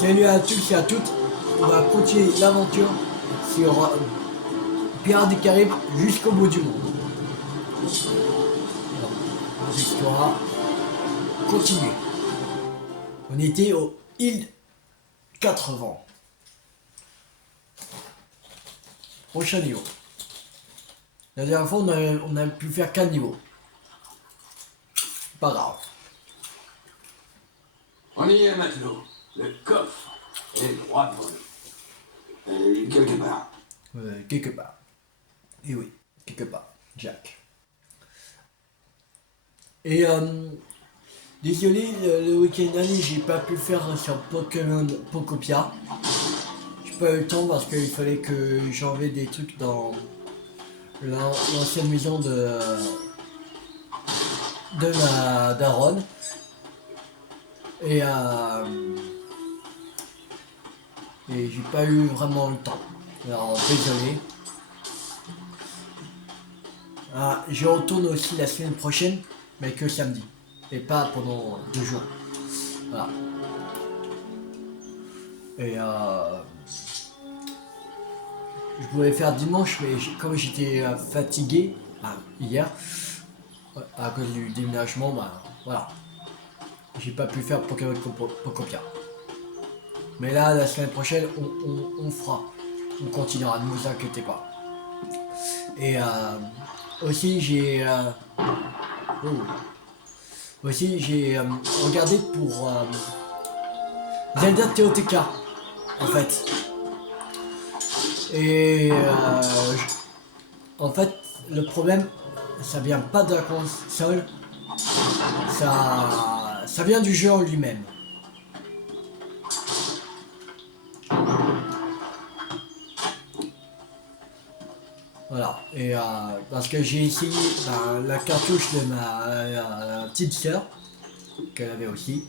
Salut à tous et à toutes. On va continuer l'aventure sur Pirates des Caraïbes jusqu'au bout du monde. Alors, l'histoire continue. On était aux îles 80. Prochain niveau. La dernière fois, on a pu faire 4 niveaux. Pas grave. On y est, matelot. Le coffre est droit devant nous. Quelque part. Quelque part. Et oui, quelque part. Jack. Et désolé, le week-end dernier, j'ai pas pu faire sur Pokémon Pokopia. J'ai pas eu le temps parce qu'il fallait que j'enlève des trucs dans l'ancienne maison de ma daronne. Et j'ai pas eu vraiment le temps. Alors désolé. Je retourne aussi la semaine prochaine, mais que samedi. Et pas pendant 2 jours. Voilà. Et je voulais faire dimanche, mais comme j'étais fatigué hier, à cause du déménagement, voilà. J'ai pas pu faire Pokémon Pokopia. Mais là, la semaine prochaine, on fera. On continuera, ne vous inquiétez pas. Et aussi, j'ai regardé pour Zelda TOTK, en fait. Et en fait, le problème, ça vient pas de la console, ça vient du jeu en lui-même. Voilà, et parce que j'ai essayé la cartouche de ma petite sœur, qu'elle avait aussi,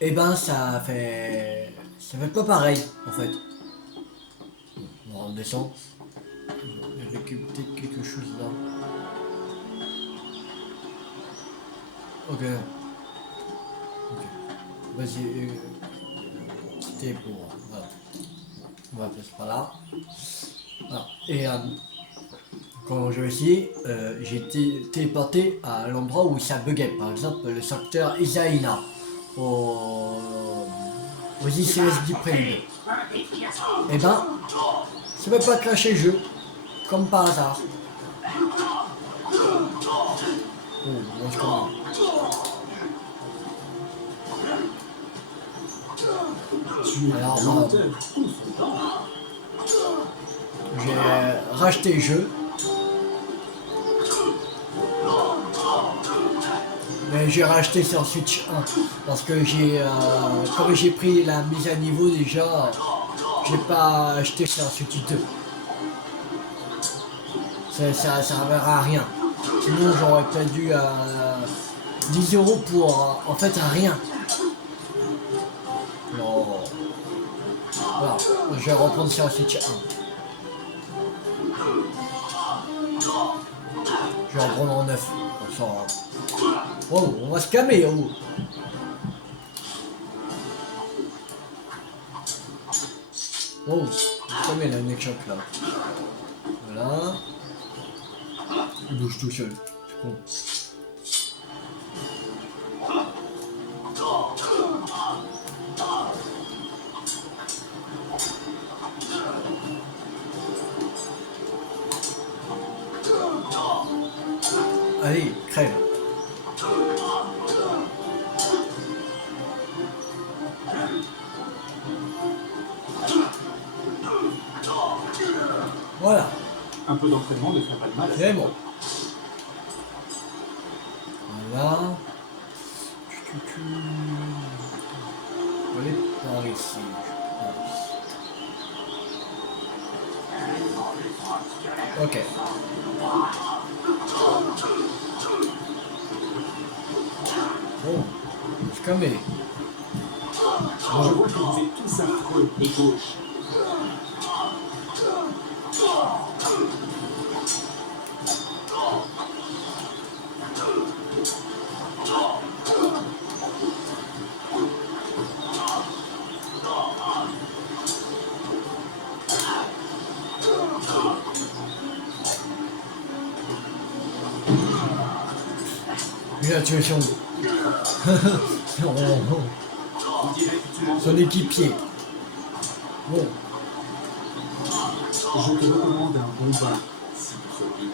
et ça fait pas pareil en fait. On redescend, j'ai récupéré quelque chose là. Ok. Vas-y, quitter pour. Voilà. On va passer par là. Voilà. Et quand je vais essayer, j'ai été téléporté à l'endroit où ça buguait. Par exemple, le secteur Isaïna aux ICSD Prélude. Et ça ne veut pas cracher le jeu, comme par hasard. Oh, moi je commence. Alors, j'ai racheté le jeu. Mais j'ai racheté sur Switch 1 parce que comme j'ai pris la mise à niveau déjà, j'ai pas acheté sur Switch 2. Ça servira à rien. Sinon j'aurais perdu 10 € pour en fait à rien. Non. Voilà, je vais reprendre sur Switch 1. Je vais reprendre en 9. Oh, on va se calmer, oh. Oh, on va se calmer là, next shop là. Voilà. Il bouge tout seul. C'est con. Allez, crève. Voilà. Un peu d'entraînement ne fait pas de mal. C'est bon. Voilà. On va aller par ici. Ok. Bon, c'est comme Je vois que vous êtes tous affreux et gauche. Il a tué son équipier. Bon. Je te recommande un bon bain, si promis.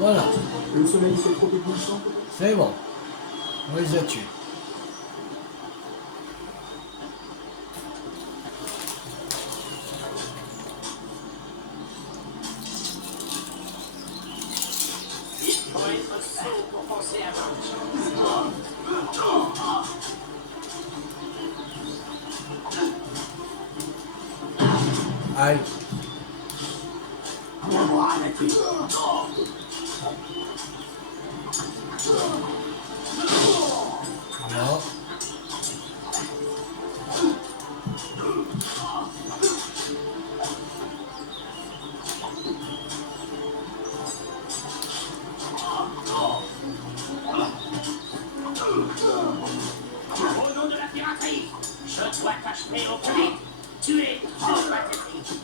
Voilà, Le soleil fait trop éblouissant peut-être? c'est bon. On les a tués. Il faut être sot pour penser à vaincre. Aïe. Moi, la tuer. Voilà. Au nom de la piraterie, je dois t'achever au plus vite. Tu es trop pathétique.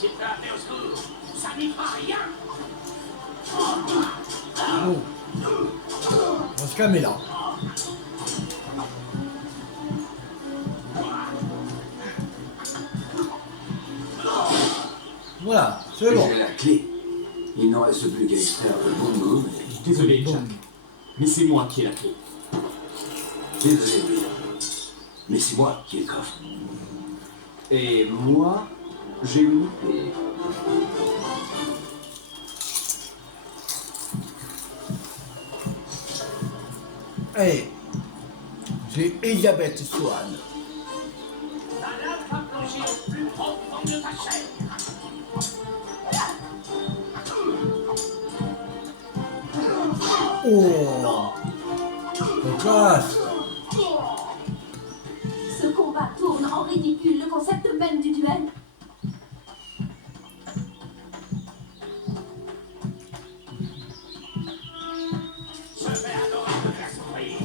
Tu peux appeler au secours. Ça n'y fera rien. Oh. On va se calmer là. Voilà, c'est bon. J'ai la clé. Il n'en reste plus qu'à extraire le bon mot. Désolé, Bon. Jack. Mais c'est moi qui ai la clé. Désolé, Will. Mais c'est moi qui ai le coffre. Et moi, j'ai une idée. Allez. J'ai Elisabeth Swann. Ta lame va plonger au plus profond de ta chair. Oh. On classe. Ce combat tourne en ridicule le concept même du duel. Je vais adorer te faire souffrir.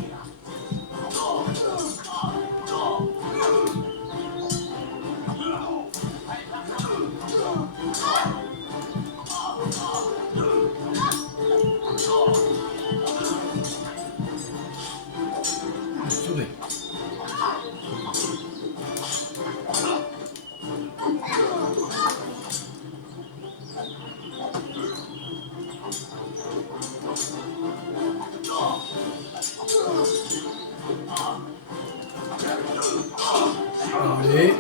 Sauvé. Allez.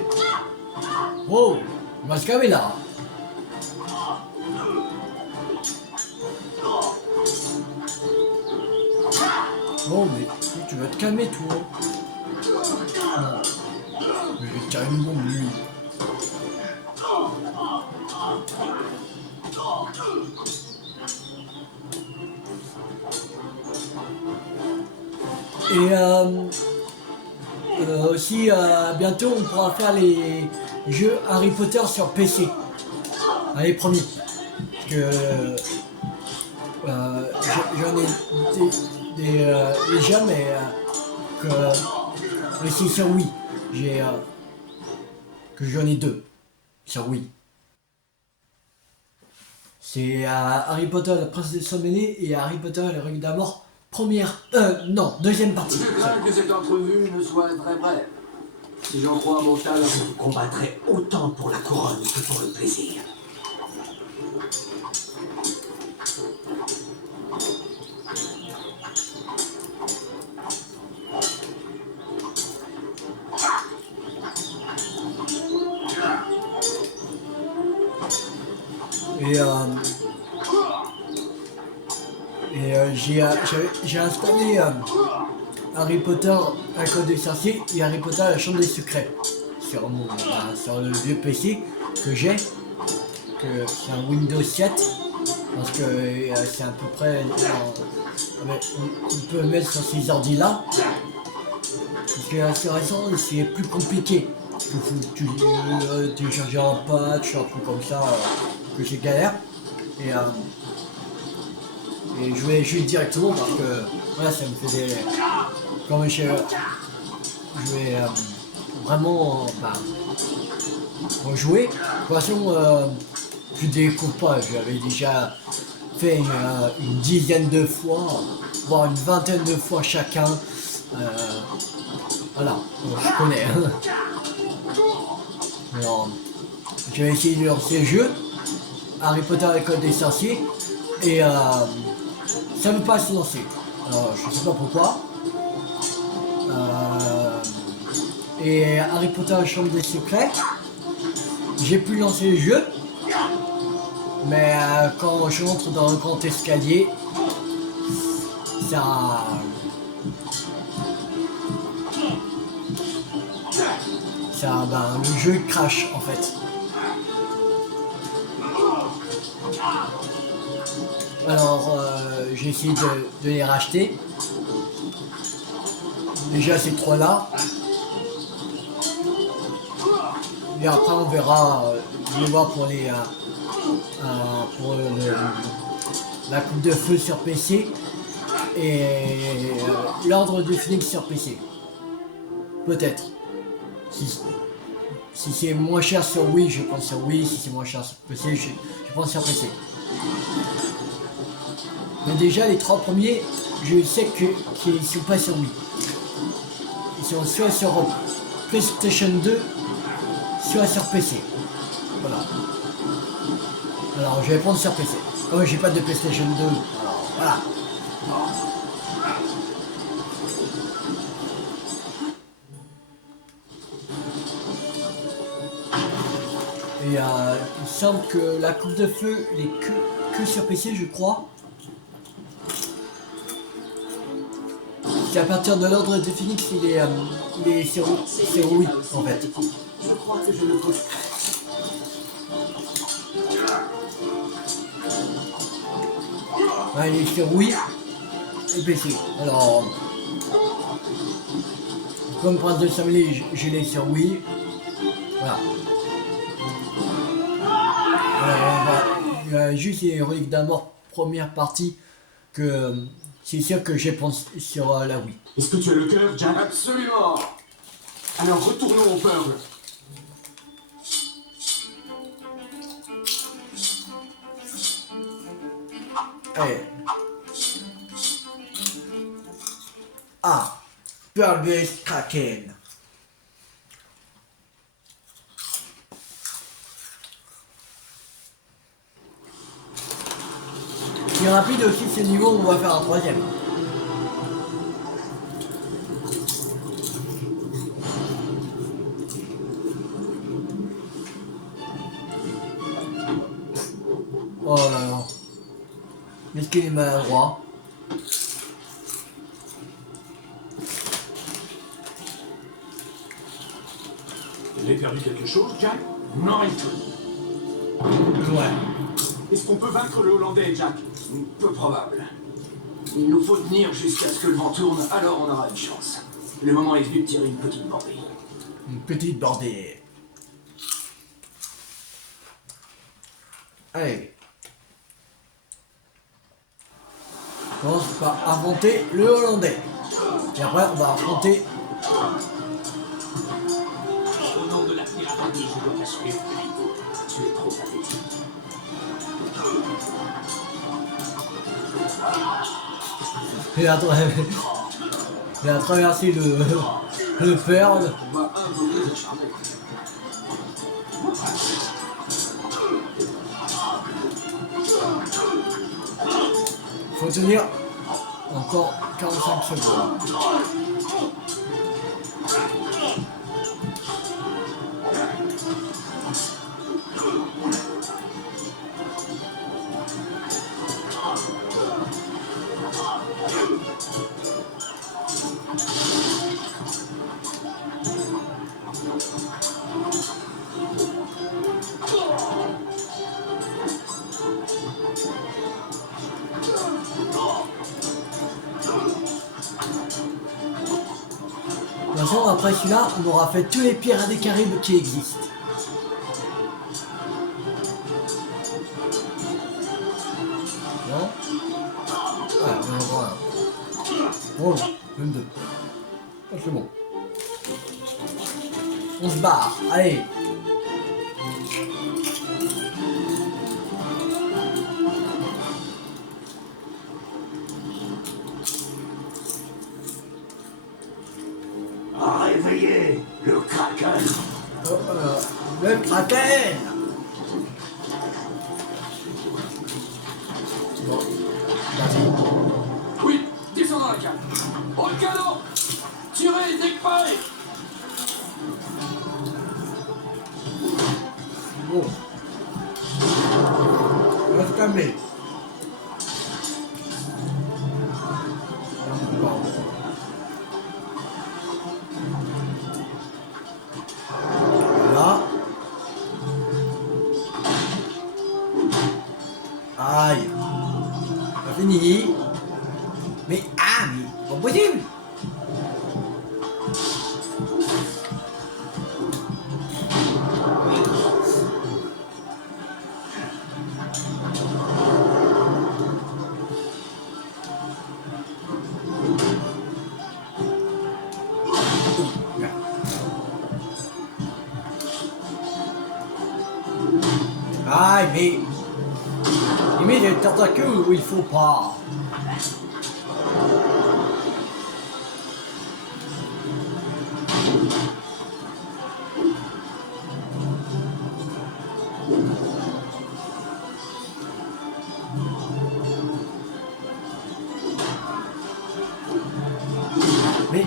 Oh. On va se calmer là. Bon, mais tu vas te calmer, toi. Non. Mais je vais te tirer une bombe, lui. Et aussi, bientôt, on pourra faire les jeux Harry Potter sur PC. Allez, promis. Parce que j'en ai déjà, mais aussi sur Wii. Que j'en ai deux sur Wii. C'est Harry Potter, la princesse mêlée et Harry Potter, les règles de la mort. Deuxième partie. Je crains que cette entrevue ne soit très brève. Si j'en crois mon talent, Je combattrai autant pour la couronne que pour le plaisir. j'ai installé Harry Potter, un code des sorciers et Harry Potter, la chambre des secrets sur le vieux PC que j'ai, que c'est un Windows 7 parce que c'est à peu près on peut le mettre sur ces ordi là. Parce que assez récent, c'est plus compliqué. Il faut télécharger un patch, un truc comme ça, que c'est galère. Et je vais jouer directement parce que voilà, ça me fait des. Comme je vais vraiment rejouer. De toute façon, je découvre pas, je l'avais déjà fait une dizaine de fois, voire une vingtaine de fois chacun. Voilà, je connais. Alors, je vais essayer de lancer le jeu, Harry Potter l'école des sorciers, et ça ne veut pas se lancer. Alors, je sais pas pourquoi. Et Harry Potter la chambre des secrets, j'ai pu lancer le jeu, mais quand je rentre dans le grand escalier, le jeu crash en fait. Alors j'ai essayé de les racheter. Déjà ces trois là. Et après on verra, je vais voir pour la coupe de feu sur PC et l'ordre du Phénix sur PC. Peut-être. Si c'est moins cher sur Wii, je pense sur Wii. Si c'est moins cher sur PC, je pense sur PC. Mais déjà, les trois premiers, je sais qu'ils ne sont pas sur Wii. Ils sont soit sur PlayStation 2, soit sur PC. Voilà. Alors, je vais prendre sur PC. Oh, j'ai pas de PlayStation 2. Alors, voilà. Et il semble que la coupe de feu n'est que sur PC, je crois. C'est à partir de l'ordre de Phénix, il est sur Wii en fait. Je crois que je le connais. Ouais, il est sur Wii et PC. Alors, comme Prince de Samley, je l'ai sur Wii. Voilà. Il y a juste les reliques d'amour première partie que c'est sûr que j'ai pensé sur la Wii. Est-ce que tu as le cœur, Jack? Absolument. Alors retournons au Pearl. Allez. Ah, Pearl Base Kraken. Ce qui est rapide aussi, c'est le niveau où on va faire un troisième. Oh là là. Est-ce qu'il est maladroit? J'ai perdu quelque chose, Jack? Non, il faut. Ouais. Est-ce qu'on peut vaincre le Hollandais, Jack? Peu probable. Il nous faut tenir jusqu'à ce que le vent tourne, alors on aura une chance. Le moment est venu de tirer une petite bordée. Une petite bordée. Allez. On commence par affronter le Hollandais. Et après, on va affronter. Au nom de la pyramide, je dois t'achever. Tu es trop pathétique. Il a traversé le Pearl. On m'a un peu décharné. Faut tenir encore 45 secondes. toute façon, après celui-là, on aura fait tous les pirates des Caraïbes qui existent. Non? Ouais, on en voit un. Oh, même deux. Oh, c'est bon. On se barre, allez. Réveillez le Kraken. Le Kraken. Bon, vas-y. Oui, descends dans la cale. Au canon. Tirez, dès que paré. Bon. On va se calmer. Là. Aïe. Pas fini. Mais ah, mais pas possible. Aïe, mais... Limite, il y a une tentacule où il faut pas. Mais...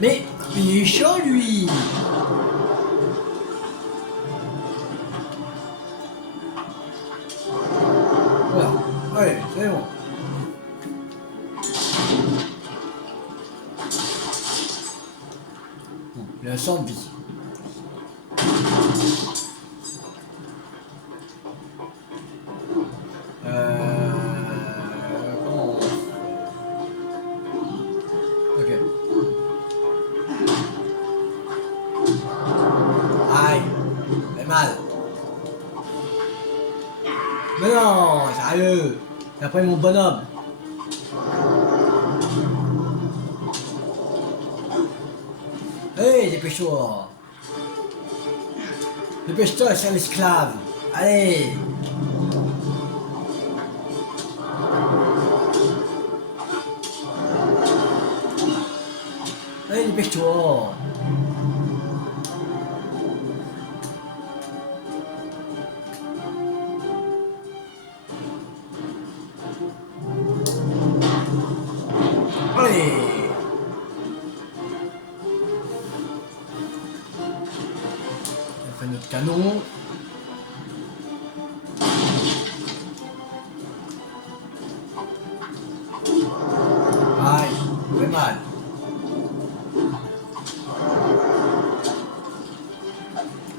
Mais il est chaud lui. Voilà, ouais, c'est bon. Bon, il a 100 de vie. Comment on... Ok. Aïe, fait mal. Mais non, sérieux. Et après mon bonhomme. Allez, dépêche-toi. Dépêche-toi, c'est un esclave. Allez. Allez, dépêche-toi. Allez. On fait notre canon. Aïe, ça fait mal.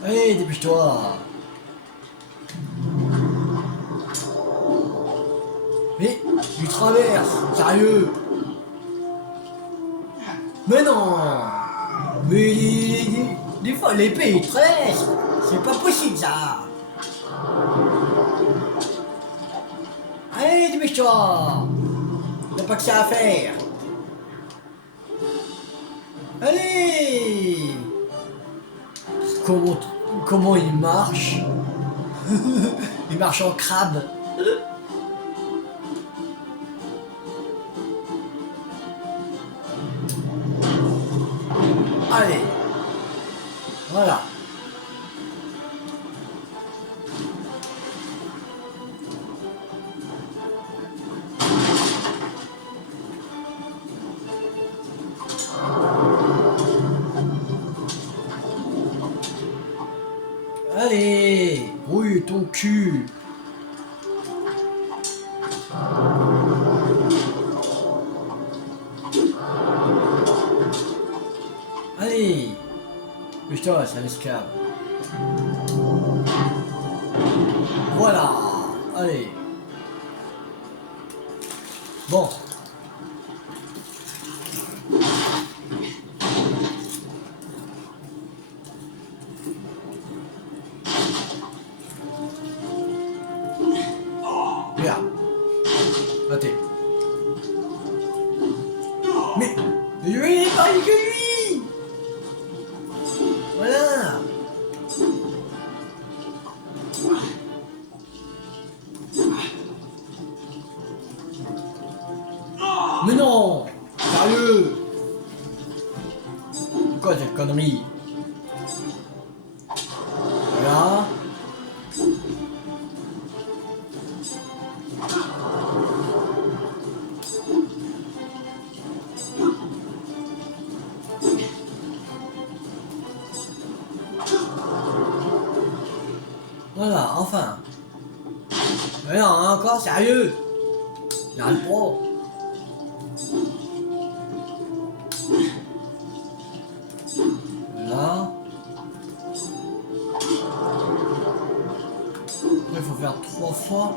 Allez, dépêche-toi. Mais, tu traverses, sérieux. Mais non. Mais des fois l'épée il traverse. C'est pas possible ça. Allez, dépêche-toi. Y'a pas que ça à faire. Allez. Comment il marche? Il marche en crabe. Allez. Voilà. Allez, brouille ton cul. Allez, putain, c'est un esclave. Voilà, allez. Bon. Regarde. Raté. Mais lui, il est pareil que lui. Voilà. Mais non. Sérieux. C'est quoi cette connerie? Voilà. Voilà, enfin. Mais non, encore sérieux. J'arrive pas. Voilà. Il faut faire 3 fois.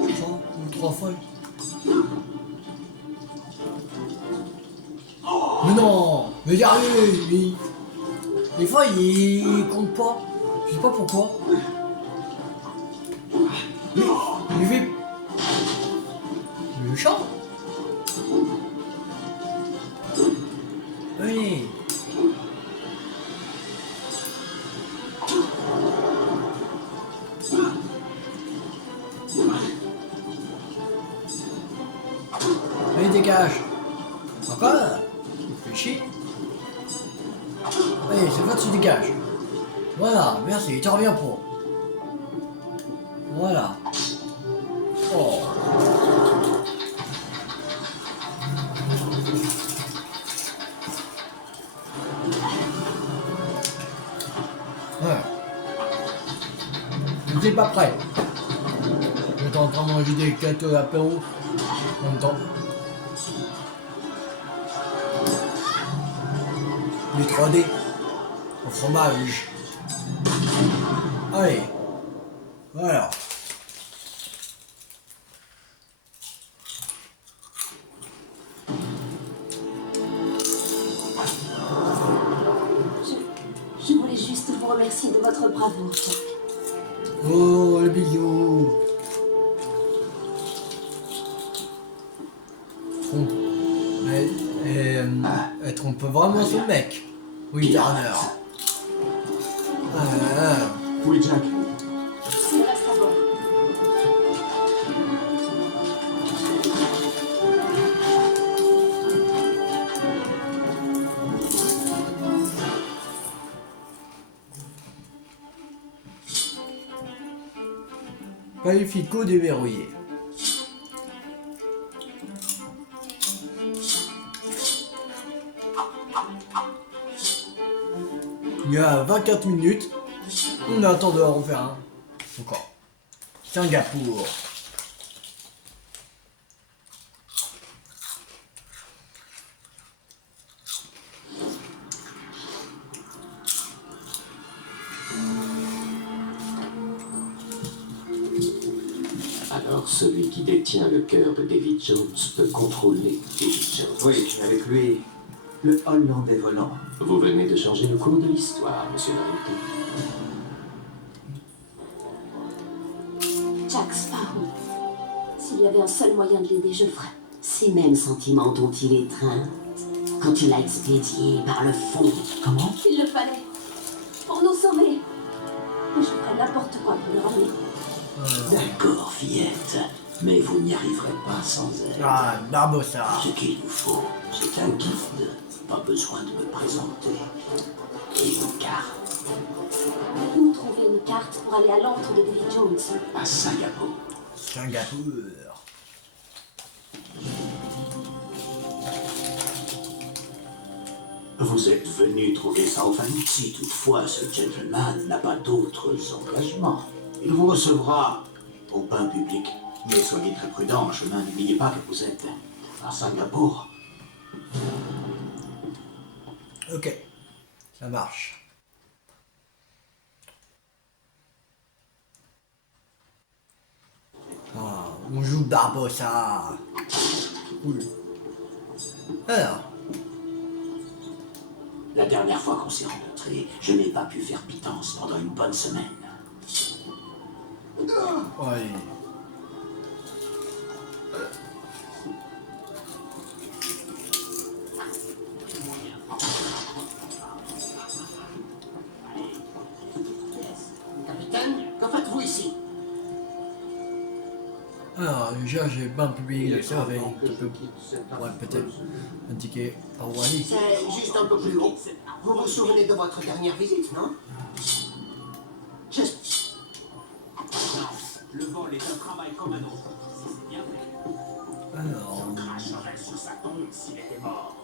Je crois, ou 3 fois. Mais non. Mais sérieux, lui. Des fois, il compte pas. Je sais pas pourquoi. Il fait... Le chat. Oui. Allez, dégage. Encore. Fais chier. Allez, cette fois tu dégages. Voilà, merci, tu reviens pour. Voilà. Oh. Ouais. Je n'étais pas prêt. J'étais en train de manger des gâteaux apéro en même temps. Du 3D au fromage. Allez. Voilà. Je voulais juste vous remercier de votre bravoure, Jack. Oh, le bisou. Elle trompe vraiment son mec. Oui, Turner. Oui, Jack. Il reste à bord. Qualifico déverrouillé. Il y a 24 minutes. On attend de en refaire un. Encore. Singapour. Alors celui qui détient le cœur de David Jones peut contrôler David Jones. Oui, avec lui, le Hollandais volant. Vous venez de changer le cours de l'histoire, monsieur Harrington. Jack Sparrow. S'il y avait un seul moyen de l'aider, je le ferais. Ces mêmes sentiments dont il étreint quand tu l'as expédié par le fond. Comment? Il le fallait. Pour nous sauver. Et je ferais n'importe quoi pour le ramener. D'accord, fillette, mais vous n'y arriverez pas sans elle. Ah, Barbossa. Ce qu'il vous faut, c'est un guide. Pas besoin de me présenter. Et une carte Nous trouver une carte pour aller à l'antre de David Jones. à Singapour. Singapour. Vous êtes venu trouver ça enfin si toutefois ce gentleman n'a pas d'autres engagements. Il vous recevra au bain public. Mais soyez très prudent en chemin, n'oubliez pas que vous êtes à Singapour. Ok. Ça marche. Ah, on joue Barbossa. Cool. Alors, La dernière fois qu'on s'est rencontrés, je n'ai pas pu faire pitance pendant une bonne semaine. ouais. Capitaine, que faites-vous ici? Alors, déjà, j'ai pas publié Il le est surveille. temps que je quitte cette Ouais, peut-être indiqué par Wally. C'est juste un peu plus haut. Vous vous souvenez de votre dernière visite, non? Juste. Le vol est un travail comme un autre. Si c'est bien fait. Alors, Cracherait sur sa tombe s'il était mort.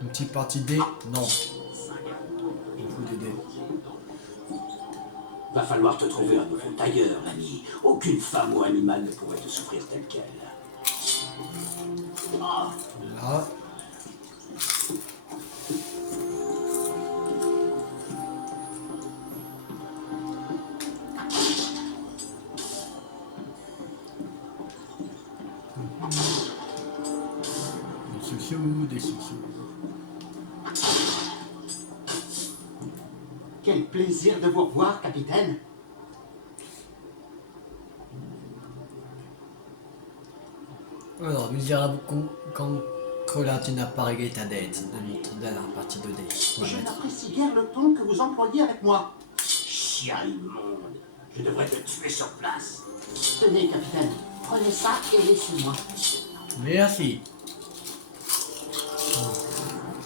une petite partie D. Non. Beaucoup de dés. Va falloir te trouver un nouveau tailleur, l'ami. Aucune femme ou animal ne pourrait te souffrir tel quel. Là. Des sous-sous, des sous-sous. Quel plaisir de vous revoir, capitaine. Alors, misérable con, quand Cola tu n'as pas réglé ta dette de notre dernière partie de dés. Je n'apprécie guère le ton que vous employez avec moi. Chien immonde. Je devrais te tuer sur place. Tenez, capitaine, prenez ça et laissez-moi. Merci.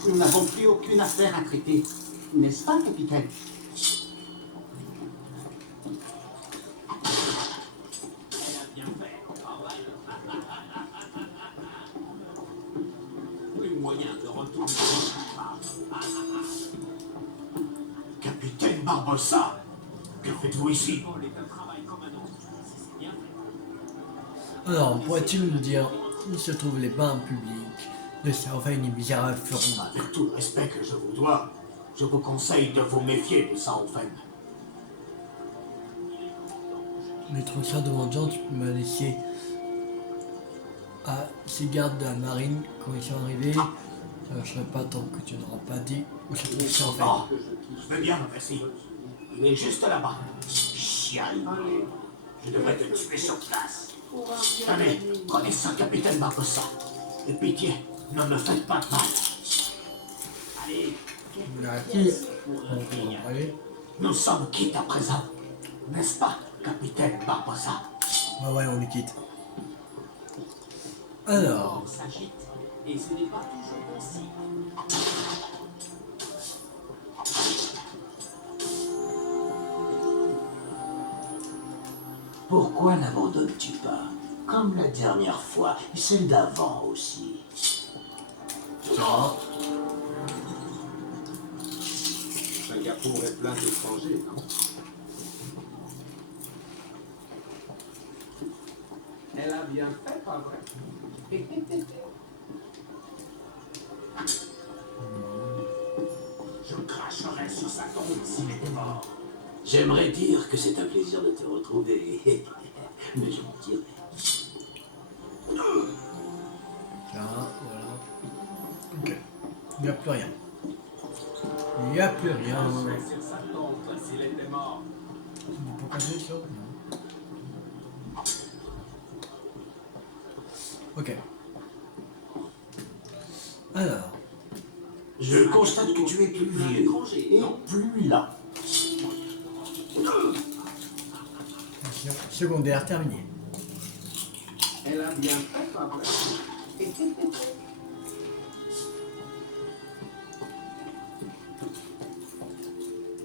Nous n'avons plus aucune affaire à traiter. N'est-ce pas, capitaine? Plus moyen de retourner. Capitaine Barbossa, que faites-vous ici? Le vol est un travail comme un autre. Si c'est bien fait. Alors, pourrais-tu nous dire où se trouvent les bains publics de Sauvain et misérable Furon? Avec tout le respect que je vous dois, je vous conseille de vous méfier de Saufen. Les transferts de vengeance, tu peux me laisser à ces gardes de la marine quand ils sont arrivés. Ça ne marcherait pas tant que tu n'auras pas dit où se trouve Sauvain. Oh, je veux bien, merci. Il est juste là-bas. Chien immonde. Je devrais te tuer sur place. Allez, prenez ça, capitaine Barbossa. Et pitié, ne me faites pas de mal. Allez, Merci. Allez. Nous sommes quittes à présent. N'est-ce pas, capitaine Barbossa? Ouais, on les quitte. Alors, on s'agite. Et ce n'est pas toujours concis. Pourquoi n'abandonnes-tu pas? Comme la dernière fois, et celle d'avant aussi. ça. Singapour est plein d'étrangers, non? Elle a bien fait, pas vrai? Je cracherais sur sa tombe s'il était mort. J'aimerais dire que c'est un plaisir de te retrouver, mais je mentirais. Tiens, voilà. Ok. Il n'y a plus rien. Il n'y a plus rien. Cracherais sur sa tombe s'il était mort. On peut passer ça? Non. Ok. Alors, Je constate que tu es plus vieux et plus lent. secondaire terminé. Elle a bien fait, pas vrai?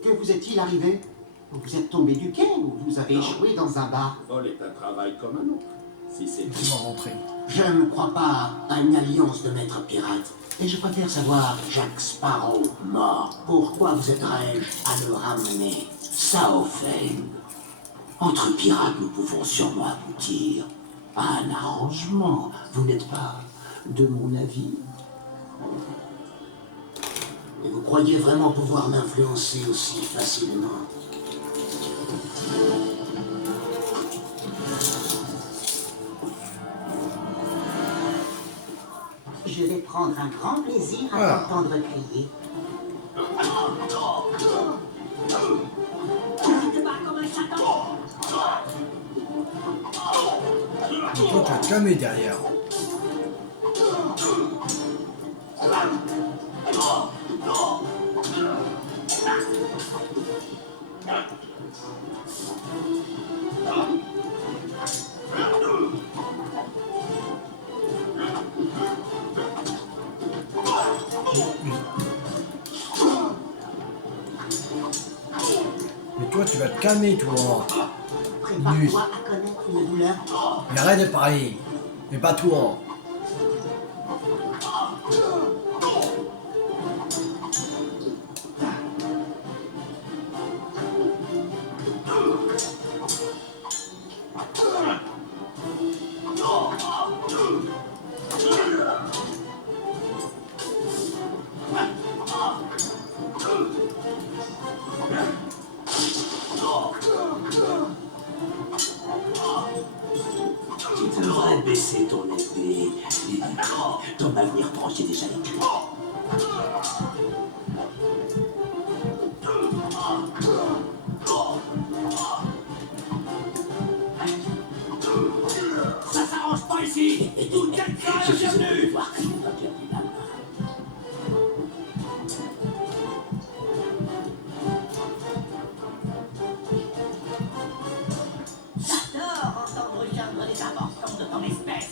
Que vous est-il arrivé? Vous êtes tombé du quai ou vous avez échoué dans un bar? Le vol est un travail comme un autre. Si c'est Tu vas rentrer. Je ne crois pas à une alliance de maîtres pirates. Et je préfère savoir Jack Sparrow mort. Pourquoi vous aiderais-je à le ramener? Saufen. Entre pirates, nous pouvons sûrement aboutir à un arrangement. Vous n'êtes pas de mon avis? Et vous croyez vraiment pouvoir m'influencer aussi facilement? je vais prendre un grand plaisir à Voilà. t'entendre crier. Tu te bats comme un Satan. Mais toi, tu vas te calmer derrière. Mais toi, tu vas te calmer, toi. Prépare-toi à connaître une douleur. Mais arrête de parler. Mais pas toi. Tu devrais baisser ton épée. Ton avenir proche est déjà écrit. Ça s'arrange pas ici. Tout le temps, Je suis heureux de bienvenue. voir que tu n'as pas perdu la main. J'adore entendre geindre les importants de ton espèce.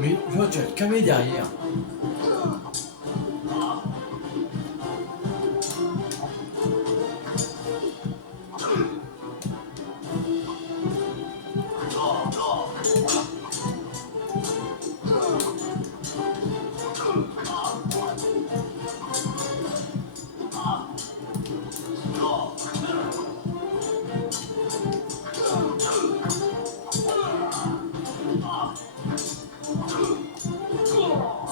Mais toi, tu vas te calmer derrière.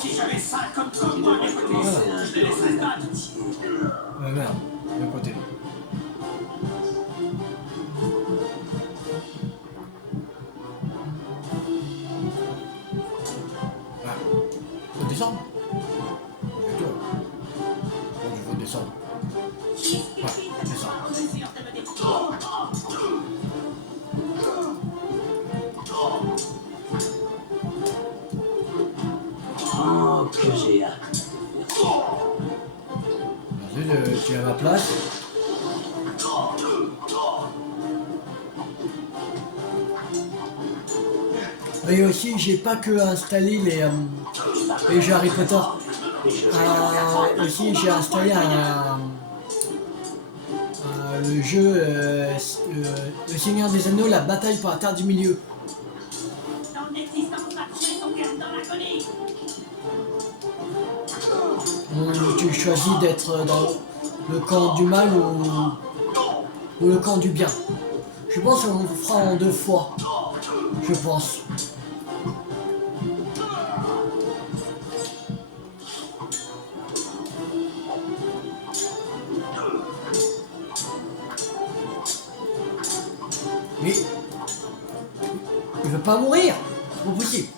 Si j'avais ça comme combat à mes côtés, je les laisserais se battre. Merde, de côté. Ah, faut descendre. Et toi. Bon, je veux descendre. Ouais, descends. En mesure de me détruire. Oh, que j'ai hâte. Vas-y, tu es à ma place. Et aussi, j'ai pas que installé les jeux Harry Potter. Aussi, j'ai installé le jeu Le Seigneur des Anneaux, la bataille pour la Terre du Milieu. Ton existence va trouver son terme dans l'agonie. Où tu choisis d'être dans le camp du mal ou le camp du bien. Je pense qu'on fera en 2 fois. Je pense. Mais il veut pas mourir. C'est pas possible.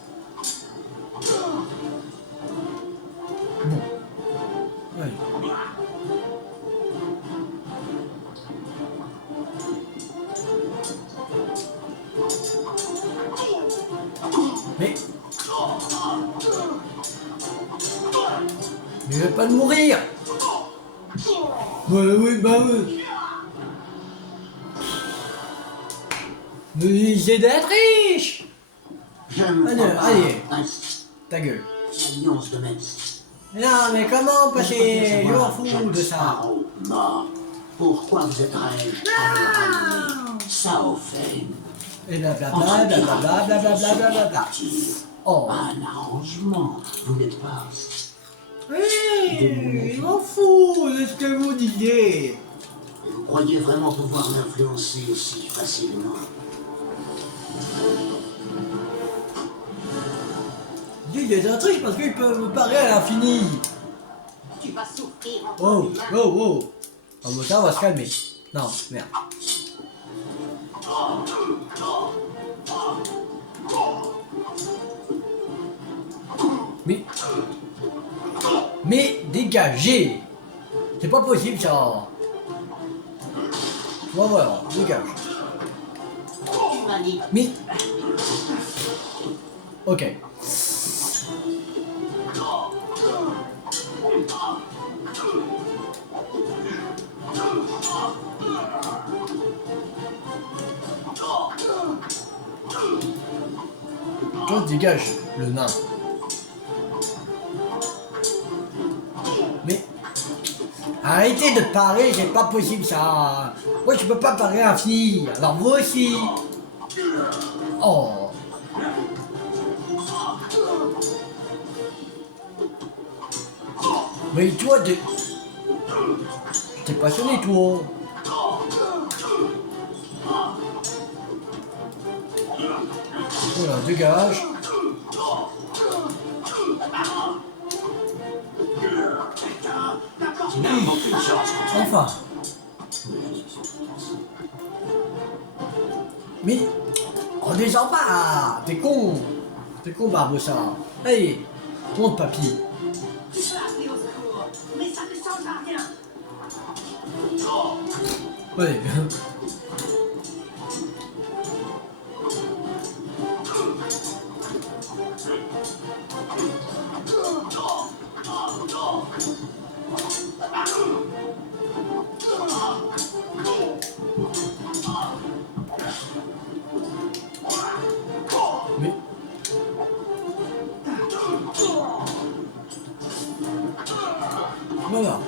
Bon. Allez. Mais il veut pas de mourir. Ouais, oui, bah oui. Mais c'est d'être riche. J'aime Allez, pas allez. ainsi. Ta gueule. L'alliance de Metz. Non, mais comment passer? Je m'en fous de ça. Mort. Pourquoi vous êtes rêve Ça au fait. Et blablabla, blablabla, blablabla, blablabla. Oh. Un arrangement. Vous n'êtes pas. Oui, je m'en fous de ce que vous disiez. Vous croyez vraiment pouvoir l'influencer aussi facilement? Dis des intrigues parce qu'ils peuvent me parler à l'infini. Tu vas souffrir en Oh, ton humain. oh, oh. Oh, bon, ça, on va se calmer. Non, merde. Mais dégagez! C'est pas possible ça! Bon voilà, dégage. Humanité. Mais... Ok. Toi dégage, le nain. Mais... Arrêtez de parler, c'est pas possible ça. Moi je peux pas parler à fille, alors vous aussi. Oh. Mais toi t'es passionné toi. Voilà, dégage. Tu n'as aucune chance. Enfin. Mais... On descend pas. T'es con. T'es con Barbossa. Allez, monte papy. Tu peux appeler au secours, mais ça ne changera rien. Allez. Mais... Voilà.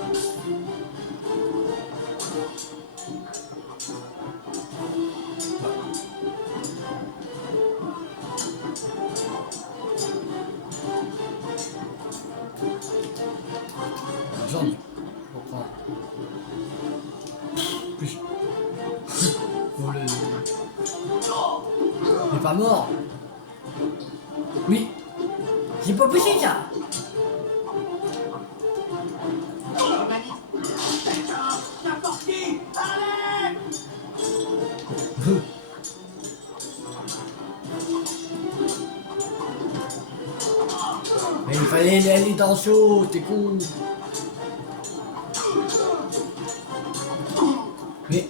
Jambe, je reprends. Plus. Oh, il est pas mort. Oui. C'est pas possible ça. N'importe qui, allez! Mais il fallait aller dans le saut, t'es con. Mais...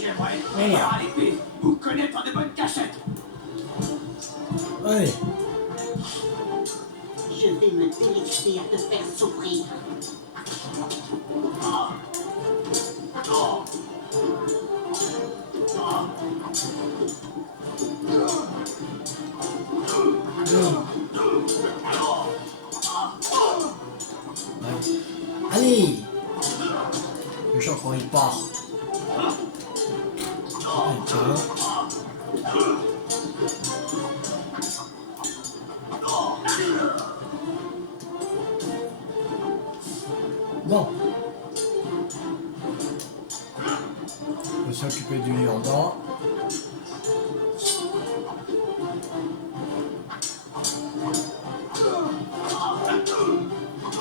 J'aimerais Voilà. meilleur à l'épée ou connaître de bonnes cachettes. Allez. Je vais me délecter à te faire souffrir. Allez. Le champ quand il part. Allez, tiens. Bon. On peut s'occuper du lit en bas.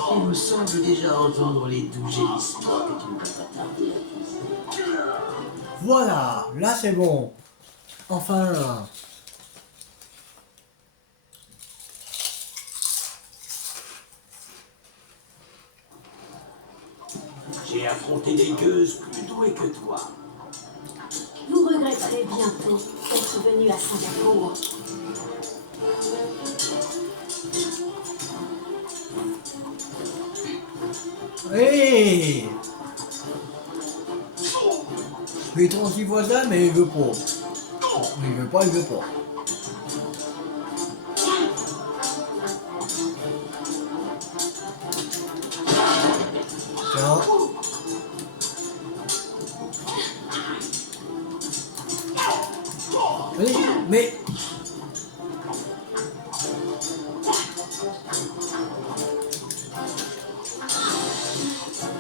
Il me semble déjà entendre les doux gémissements que tu ne vas pas tarder à pousser. Voilà, là c'est bon. Enfin. J'ai affronté des gueuses plus douées que toi. Vous regretterez bientôt d'être venu à Singapour. Hey. Il est 36 voisins mais il veut pas. Il veut pas, il veut pas. Tiens. Mais...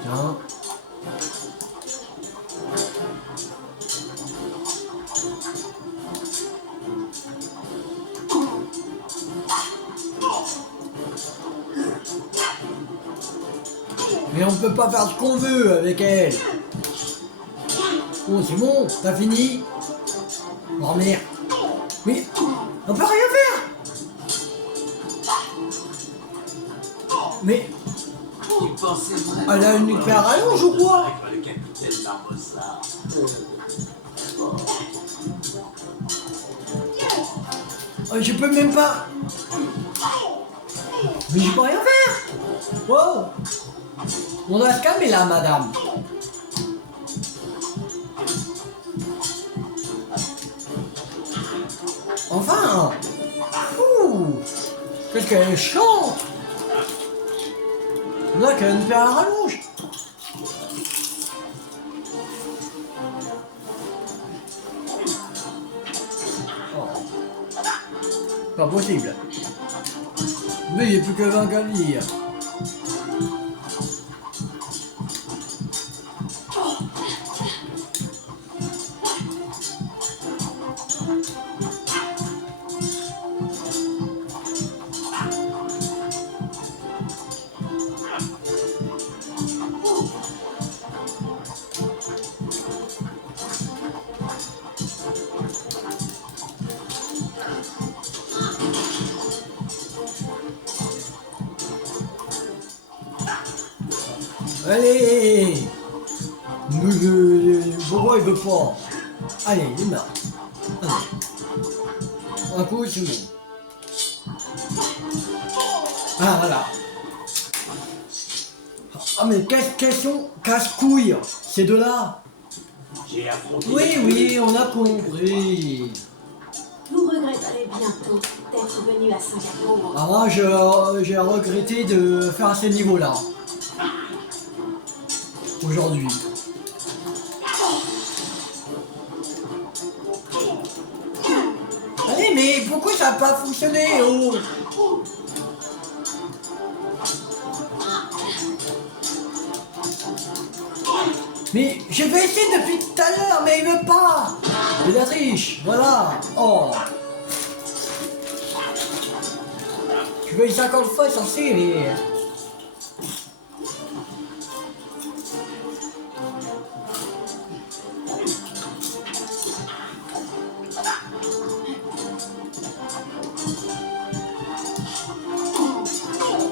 Tiens. Mais on peut pas faire ce qu'on veut avec elle. Oh, c'est bon, t'as fini? Dormir. Mais on peut rien faire. Mais Tu pensais vraiment elle a une hyper rallonge ou quoi? avec le capitaine Barbossa? Je peux même pas. Mais je peux rien faire. Wow. On doit se calmer là, madame. Enfin. Ouh. Qu'est-ce qu'elle est chiante. Là, qu'elle a une paire à rallonge. Oh. Pas possible. Mais il n'y a plus que 20 à lire. Allez. Pourquoi il veut pas? Allez, il est marre. Allez. Un coup, c'est bon. Ah, voilà. Ah, mais question casse-couille, ces deux-là. J'ai affronté. Oui, on a compris. Vous regretterez bientôt d'être venu à Singapour. Ah, moi, j'ai regretté de faire ces niveaux-là. Aujourd'hui. Allez, mais pourquoi ça n'a pas fonctionné? Oh. Mais je vais essayer depuis tout à l'heure, mais il veut pas. C'est de la triche, voilà. Oh. Je vais 50 fois censé, mais...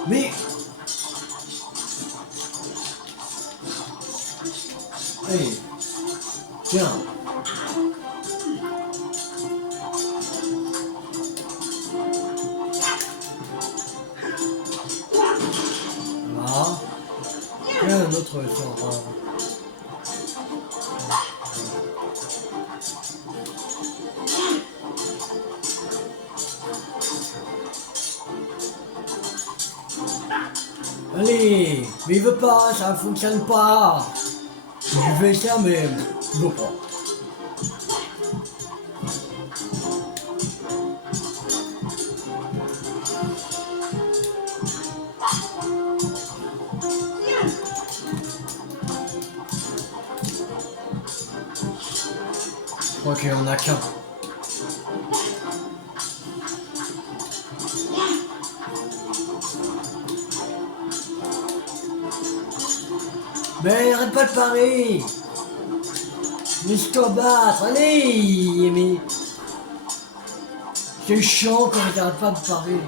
Mais... Allez. Tiens. Voilà. Tiens, un autre sort. Allez, mais il veut pas, ça ne fonctionne pas. Je vais ça, mais il veut pas. Ok, on a qu'un. Mais arrête pas de parler. Laisse-toi battre, allez. Mais... c'est chiant quand t'arrêtes pas de parler.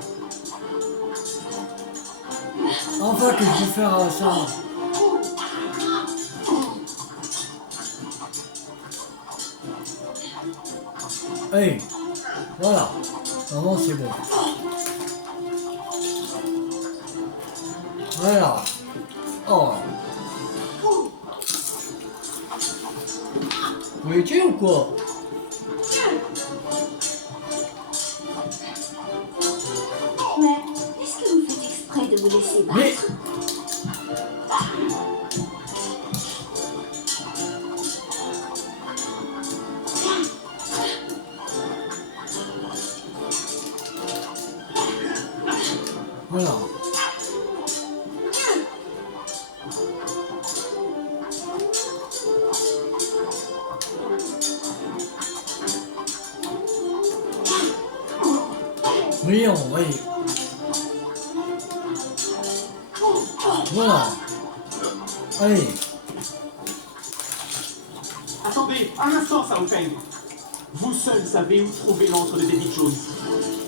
Enfin que je peux faire ça. Allez, voilà. Vraiment c'est bon. Voilà. Oh. Vous étiez ou quoi? Mais est-ce que vous faites exprès de vous laisser battre? Mais... Oui, oui. Voilà. Allez. Attendez, un instant, Southend. Vous seul savez où trouver l'antre de David Jones.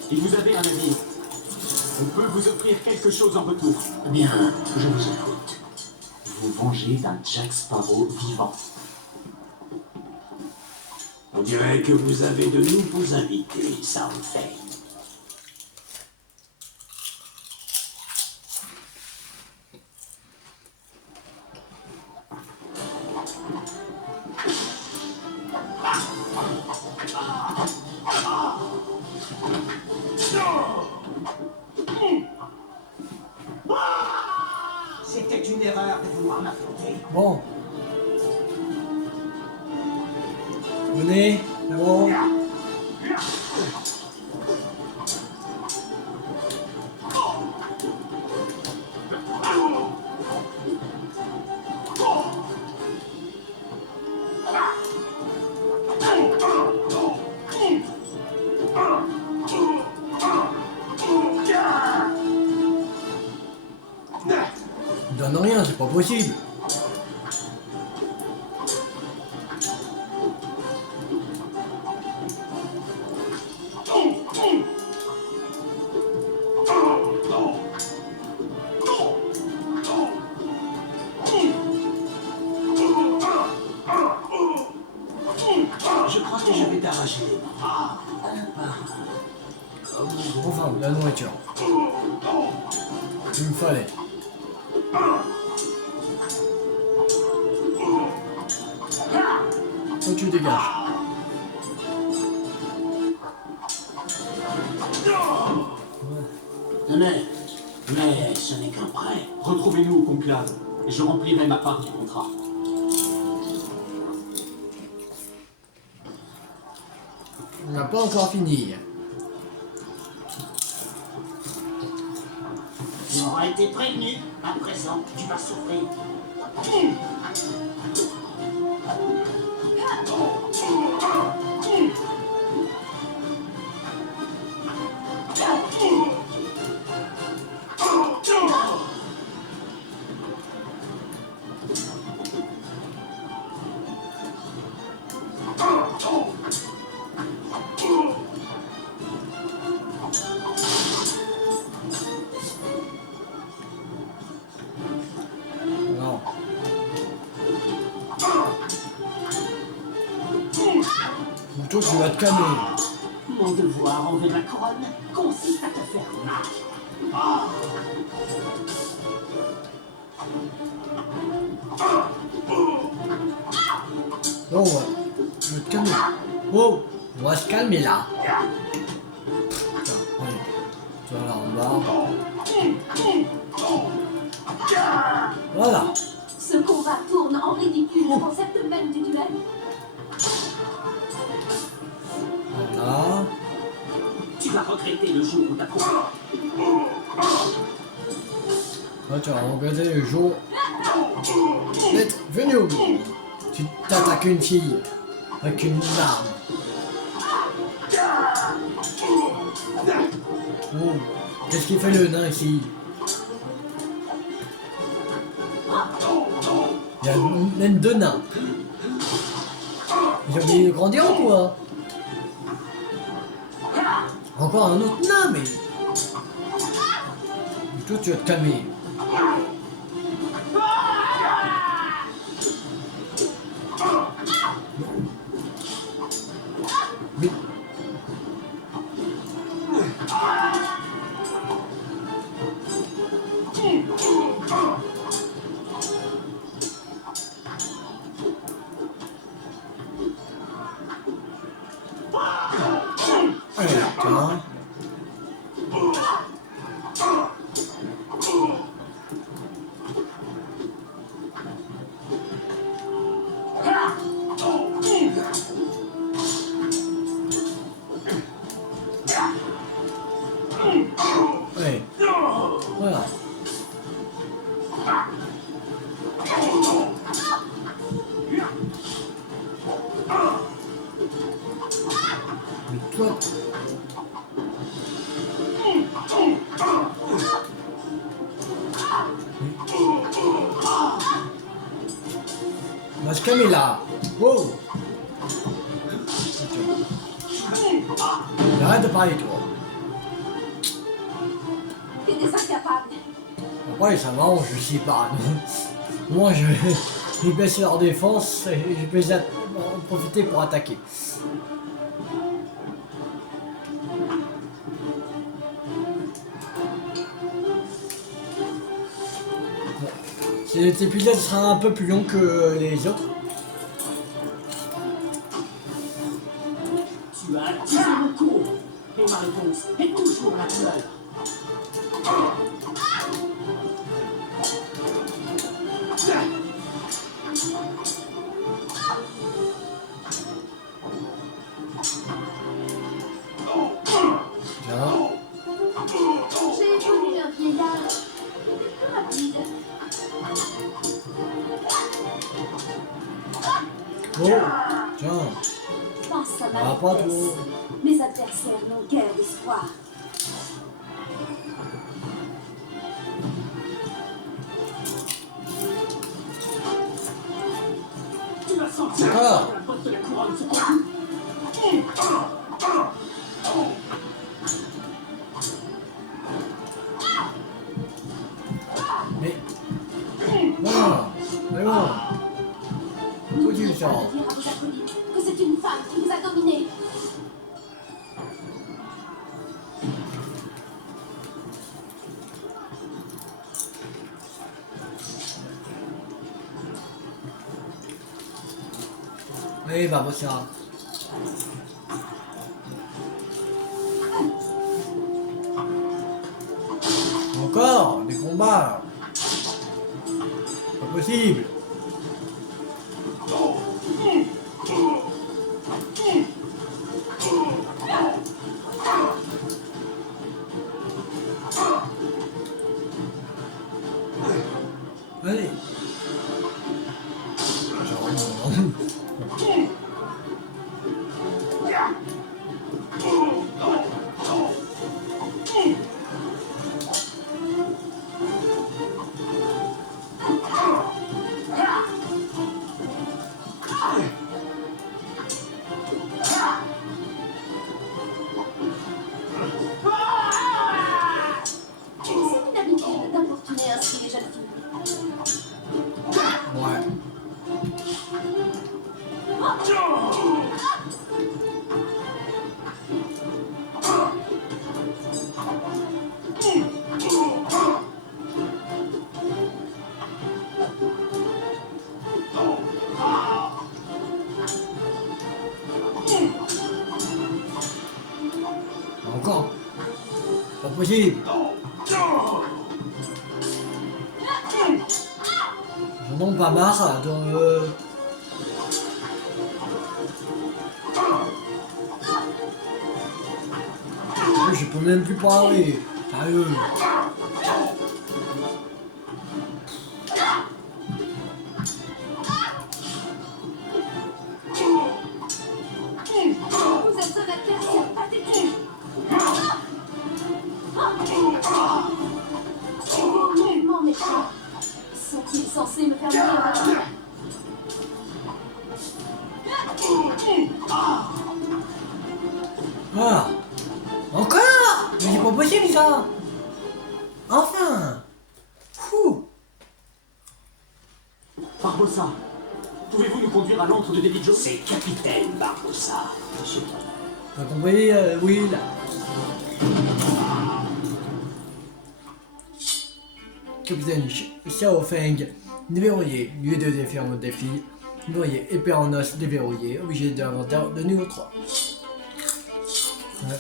Et vous avez un avis. On peut vous offrir quelque chose en retour. Bien, je vous écoute. Vous vengez d'un Jack Sparrow vivant. On dirait que vous avez de nouveaux invités, Southend. C'était une erreur de vouloir m'affronter. Bon. Venez, c'est bon. Il donne rien, c'est pas possible. Je crois que je vais t'arracher les bras. Enfin, la nourriture. Il me fallait. Toi, tu dégages. Tenez, mais ce n'est qu'un prêt. Retrouvez-nous au conclave et je remplirai ma part du contrat. On n'a pas encore fini. Tu auras été prévenu. À présent, tu vas souffrir. Non. Plutôt que je vais te calmer. Mon devoir envers ma couronne consiste à te faire mal. Non, je vais te calmer. Oh, on va se calmer là. Putain, allez. Toi là en bas. Voilà. Ce combat tourne en ridicule le concept même du duel. Voilà. Tu vas regretter le jour où t'as compris. Là, tu vas regretter le jour d'être venu au monde. Tu t'attaques une fille avec une arme. Oh, qu'est-ce qu'il fait le nain ici? Il y a même deux nains. Ils ont oublié de grandir ou quoi? Encore un autre nain, mais... Plutôt tu vas te calmer. Mais... Allez, tiens. va se calmer là. Wow. Arrête de parler toi. T'es des incapables. Après ça m'arrange, je sais pas. Moi je baisse leur défense et je peux en profiter pour attaquer. Cet épisode sera un peu plus long que les autres. Tu as attisé mon tour. Et ma réponse est toujours la peur. Tiens. J'ai connu un vieillard. Il était plus rapide. Oh, tiens. Face à Ah, ma pas vitesse, trop. mes adversaires n'ont guère d'espoir. Tu vas sentir Ah. la botte de la couronne sur ton cou. Mais. Non, mais bon. Où tu N'oubliez le pas sens? de dire à vos acolytes que c'est une femme qui vous a dominé. Oui, Barbossa. Encore des combats. Pas possible. Allez. C'est une habitude d'importuner ainsi les jeunes filles. Ouais. Encore. Pas possible. J'en ai pas marre de... Je peux même plus parler. Sérieux. Vous êtes un adversaire pathétique. Vos mouvements méchants sont-ils censés me faire mourir? Ah. Encore. Mais c'est pas possible ça. Enfin. Fou. Barbossa, pouvez-vous nous conduire à l'antre de David Jones? C'est Capitaine Barbossa, monsieur. T'as compris, Will? Capitaine Xiao Feng, déverrouillé. Lieu de défier en défi. Déverrouillé. Épée en os déverrouillé. Obligé d'inventaire de niveau 3. Ouais.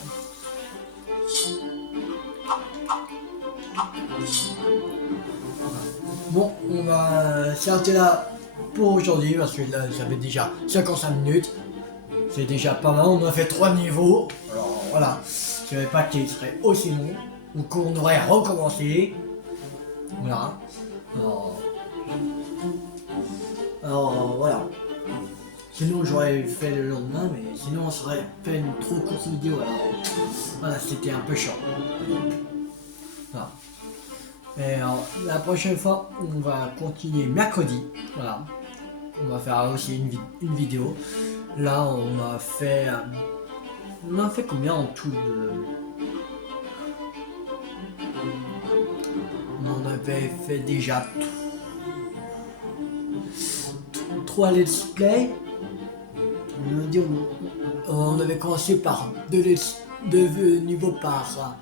Bon, on va s'arrêter là pour aujourd'hui parce que là ça fait déjà 55 minutes. C'est déjà pas mal, on a fait 3 niveaux. Alors voilà, je savais pas qu'il serait aussi long. Donc on devrait recommencer. Voilà. Alors voilà. Sinon j'aurais fait le lendemain, mais sinon on serait fait une trop courte vidéo. Alors voilà, c'était un peu chiant. Voilà. Et alors, la prochaine fois, on va continuer mercredi. Voilà. on va faire aussi une vidéo. Là, on a fait combien en tout On avait fait déjà 3 let's play. On avait commencé par 2 niveaux par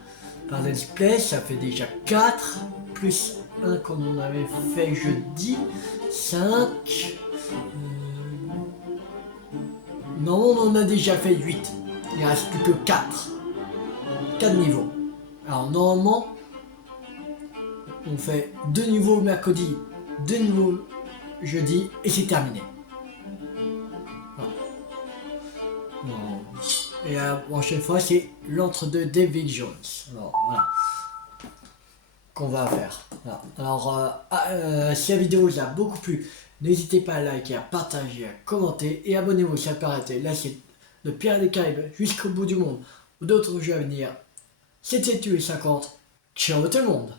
let's play, ça fait déjà 4, plus un qu'on en avait fait jeudi, 5. Non, on en a déjà fait 8. Il ne reste plus que 4 niveaux. Alors normalement, on fait 2 niveaux mercredi, 2 niveaux jeudi, et c'est terminé. Voilà. Et la prochaine fois, c'est l'entre-deux David Jones. Alors voilà. Qu'on va faire. Voilà. Alors, si la vidéo vous a beaucoup plu, n'hésitez pas à liker, à partager, à commenter et abonnez-vous si ça peut arrêter. Là, c'est de Pierre des Caraïbes jusqu'au bout du monde ou d'autres jeux à venir. C'était Tué 50. Ciao tout le monde!